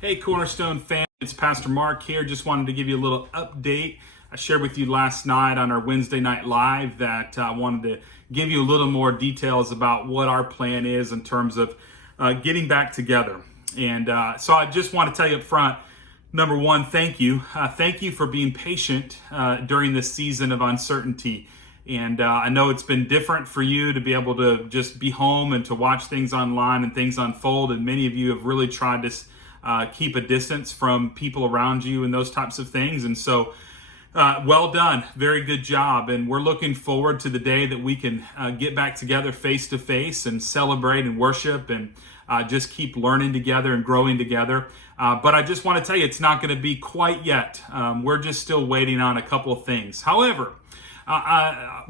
Hey, Cornerstone fam, it's Pastor Mark here. Just wanted to give you a little update. I shared with you last night on our Wednesday night live that I wanted to give you a little more details about what our plan is in terms of getting back together. And so I just want to tell you up front, number one, thank you. Thank you for being patient during this season of uncertainty. And I know it's been different for you to be able to just be home and to watch things online and things unfold. And many of you have really tried to keep a distance from people around you and those types of things. And so, well done. Very good job. And we're looking forward to the day that we can get back together face to face and celebrate and worship and just keep learning together and growing together. But I just want to tell you, it's not going to be quite yet. We're just still waiting on a couple of things. However,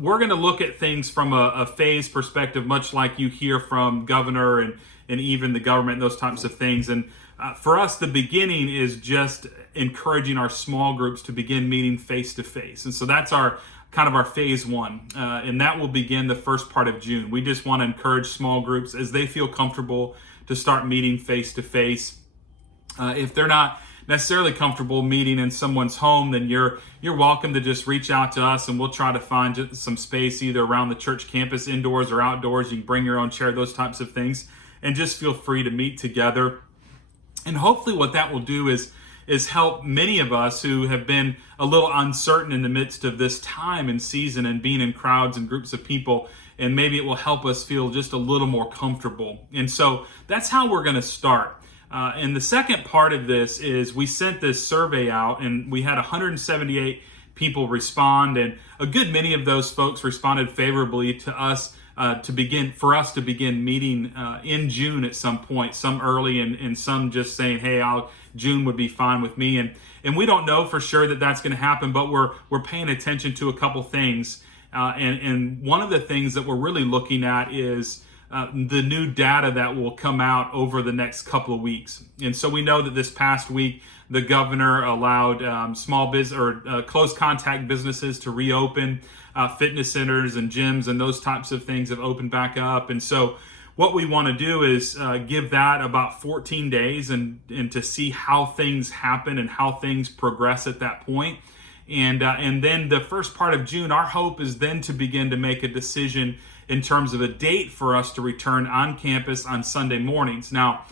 we're going to look at things from a phase perspective, much like you hear from governor and even the government, those types of things. And for us, the beginning is just encouraging our small groups to begin meeting face to face. And so that's our kind of our phase one. And that will begin the first part of June. We just want to encourage small groups as they feel comfortable to start meeting face to face. If they're not necessarily comfortable meeting in someone's home, then you're welcome to just reach out to us and we'll try to find some space either around the church campus, indoors or outdoors. You can bring your own chair, those types of things, and just feel free to meet together. And hopefully what that will do is help many of us who have been a little uncertain in the midst of this time and season and being in crowds and groups of people, and maybe it will help us feel just a little more comfortable. And so that's how we're going to start. And the second part of this is we sent this survey out and we had 178 people respond, and a good many of those folks responded favorably to us to begin meeting in June at some point, some early and some just saying, hey, June would be fine with me. And we don't know for sure that that's going to happen, but we're paying attention to a couple things. And one of the things that we're really looking at is the new data that will come out over the next couple of weeks. And so we know that this past week, the governor allowed small business or close contact businesses to reopen. Fitness centers and gyms and those types of things have opened back up. And so what we want to do is give that about 14 days and to see how things happen and how things progress at that point. And then the first part of June, our hope is then to begin to make a decision in terms of a date for us to return on campus on Sunday mornings. Now,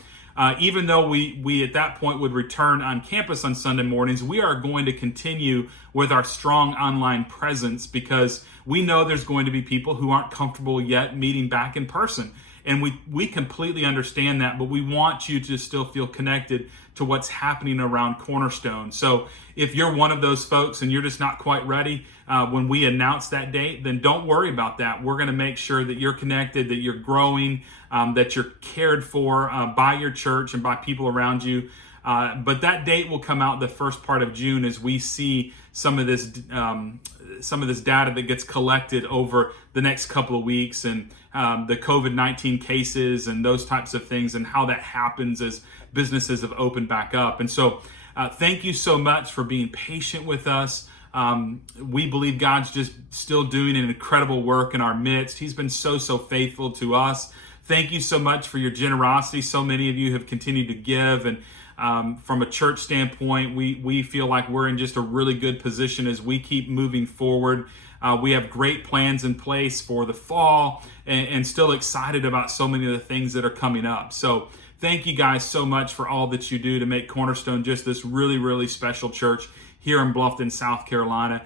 even though we at that point would return on campus on Sunday mornings, we are going to continue with our strong online presence because we know there's going to be people who aren't comfortable yet meeting back in person. And we completely understand that, but we want you to still feel connected to what's happening around Cornerstone. So if you're one of those folks and you're just not quite ready when we announce that date, then don't worry about that. We're going to make sure that you're connected, that you're growing, that you're cared for by your church and by people around you. But that date will come out the first part of June as we see some of this data that gets collected over the next couple of weeks and the COVID-19 cases and those types of things and how that happens as businesses have opened back up. And so thank you so much for being patient with us. We believe God's just still doing an incredible work in our midst. He's been so faithful to us. Thank you so much for your generosity. So many of you have continued to give, and from a church standpoint, we feel like we're in just a really good position as we keep moving forward. We have great plans in place for the fall and still excited about so many of the things that are coming up. So thank you guys so much for all that you do to make Cornerstone just this really special church here in Bluffton, South Carolina.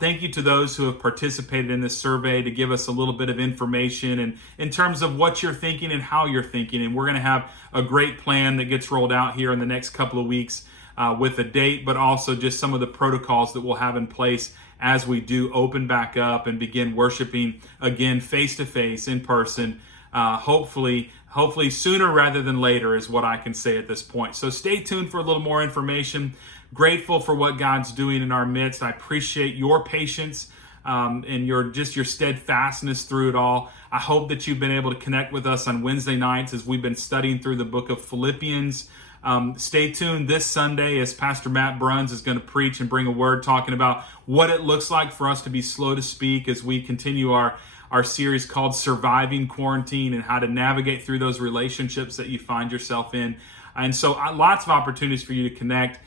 Thank you to those who have participated in this survey to give us a little bit of information and in terms of what you're thinking and how you're thinking. And we're going to have a great plan that gets rolled out here in the next couple of weeks with a date, but also just some of the protocols that we'll have in place as we do open back up and begin worshiping again face to face in person. Hopefully sooner rather than later is what I can say at this point. So stay tuned for a little more information. Grateful for what God's doing in our midst. I appreciate your patience and your steadfastness through it all. I hope that you've been able to connect with us on Wednesday nights as we've been studying through the book of Philippians. Stay tuned this Sunday as Pastor Matt Bruns is going to preach and bring a word talking about what it looks like for us to be slow to speak as we continue our series called Surviving Quarantine and how to navigate through those relationships that you find yourself in. And so lots of opportunities for you to connect.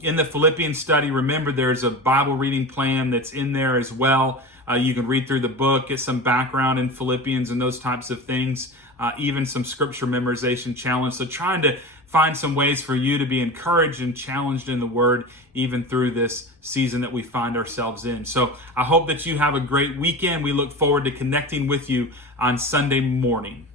In the Philippians study, remember there's a Bible reading plan that's in there as well. You can read through the book, get some background in Philippians and those types of things, even some scripture memorization challenge. So trying to find some ways for you to be encouraged and challenged in the Word, even through this season that we find ourselves in. So I hope that you have a great weekend. We look forward to connecting with you on Sunday morning.